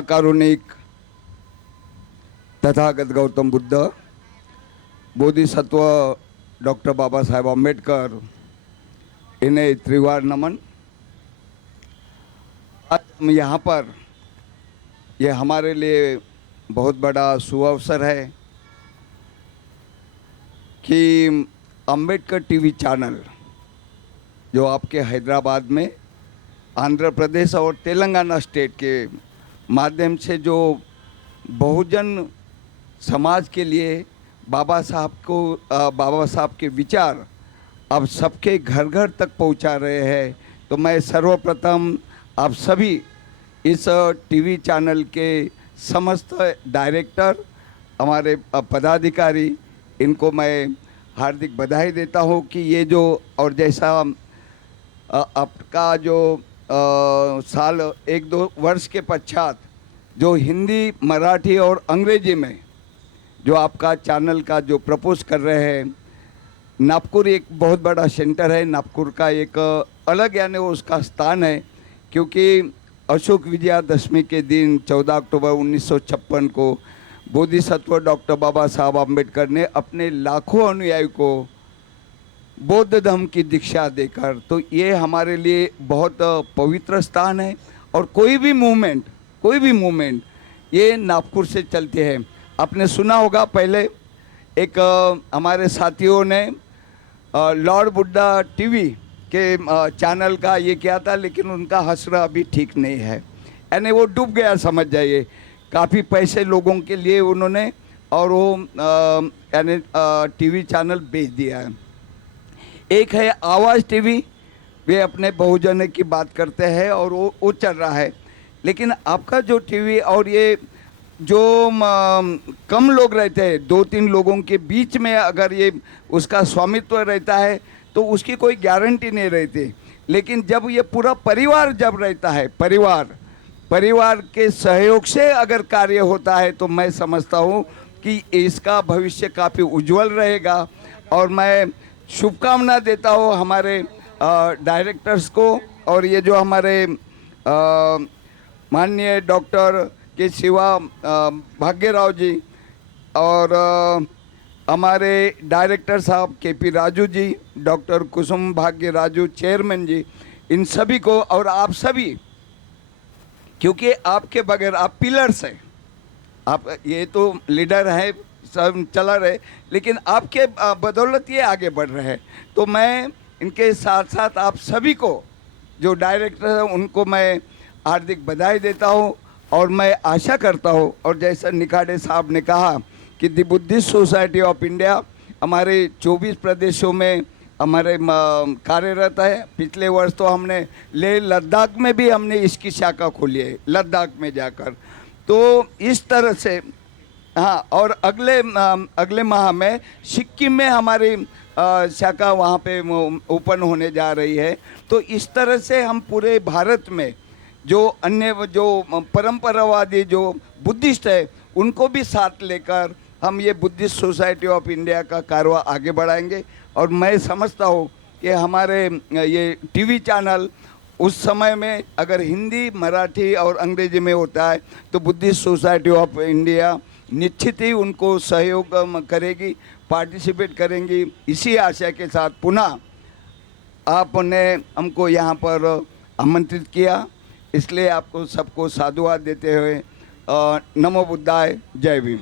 महाकारुणिक Tathagata Gautam Buddha, Bodhisattva doctor Baba Saheb Ambedkar, इन्हें त्रिवार नमन। आज हम यहाँ पर, ये हमारे लिए बहुत बड़ा सुअवसर है कि अम्बेडकर टीवी चैनल जो आपके हैदराबाद में, आंध्र प्रदेश और तेलंगाना स्टेट के माध्यम से जो बहुजन समाज के लिए बाबा साहब के विचार अब सबके घर घर तक पहुंचा रहे हैं। तो मैं सर्वप्रथम आप सभी इस टीवी चैनल के समस्त डायरेक्टर, हमारे पदाधिकारी, इनको मैं हार्दिक बधाई देता हूं कि ये जो, और जैसा आपका जो साल 1-2 वर्ष के पश्चात जो हिंदी, मराठी और अंग्रेजी में जो आपका चैनल का जो प्रपोज कर रहे हैं, नागपुर एक बहुत बड़ा सेंटर है। नागपुर का एक अलग यानी उसका स्थान है, क्योंकि अशोक विजयादशमी के दिन 14 अक्टूबर 1956 को बोधिसत्व डॉक्टर बाबा साहब अम्बेडकर ने अपने लाखों अनुयायी को बौद्ध धर्म की दीक्षा देकर, तो ये हमारे लिए बहुत पवित्र स्थान है। और कोई भी मूवमेंट ये नागपुर से चलते हैं। आपने सुना होगा पहले एक हमारे साथियों ने लॉर्ड बुद्धा टीवी के चैनल का ये किया था, लेकिन उनका हसरा अभी ठीक नहीं है, यानी वो डूब गया समझ जाइए। काफ़ी पैसे लोगों के लिए उन्होंने, और वो यानी टीवी चैनल बेच दिया है। एक है आवाज़ टीवी, वे अपने बहुजन की बात करते हैं और वो चल रहा है। लेकिन आपका जो टीवी, और ये जो कम लोग रहते हैं, 2-3 लोगों के बीच में अगर ये उसका स्वामित्व रहता है तो उसकी कोई गारंटी नहीं रहती। लेकिन जब ये पूरा परिवार जब रहता है, परिवार के सहयोग से अगर कार्य होता है, तो मैं समझता हूँ कि इसका भविष्य काफ़ी उज्जवल रहेगा। और मैं शुभकामना देता हूँ हमारे डायरेक्टर्स को, और ये जो हमारे माननीय डॉक्टर के शिवा भाग्यराव जी, और हमारे डायरेक्टर साहब KP राजू जी, डॉक्टर कुसुम भाग्य राजू चेयरमैन जी, इन सभी को, और आप सभी, क्योंकि आपके बगैर, आप पिलर्स हैं, आप ये तो लीडर है, सब चला रहे, लेकिन आपके बदौलत ये आगे बढ़ रहे हैं। तो मैं इनके साथ साथ आप सभी को जो डायरेक्टर हैं उनको मैं हार्दिक बधाई देता हूँ। और मैं आशा करता हूँ, और जैसा निकाडे साहब ने कहा कि the Buddhist society of India हमारे 24 प्रदेशों में हमारे कार्यरत है। पिछले वर्ष तो हमने लेह लद्दाख में भी हमने इसकी शाखा खोली है, लद्दाख में जाकर। तो इस तरह से, हाँ, और अगले माह में सिक्किम में हमारी शाखा वहाँ पे ओपन होने जा रही है। तो इस तरह से हम पूरे भारत में जो अन्य जो परंपरावादी जो बुद्धिस्ट है, उनको भी साथ लेकर हम ये बुद्धिस्ट सोसाइटी ऑफ इंडिया का कारवा आगे बढ़ाएंगे। और मैं समझता हूँ कि हमारे ये टीवी चैनल उस समय में अगर हिंदी, मराठी और अंग्रेजी में होता है, तो बुद्धिस्ट सोसाइटी ऑफ इंडिया निश्चित ही उनको सहयोग करेगी, पार्टिसिपेट करेंगी। इसी आशय के साथ पुनः आपने हमको यहाँ पर आमंत्रित किया, इसलिए आपको सबको साधुवाद देते हुए नमो बुद्धाय, जय भीम।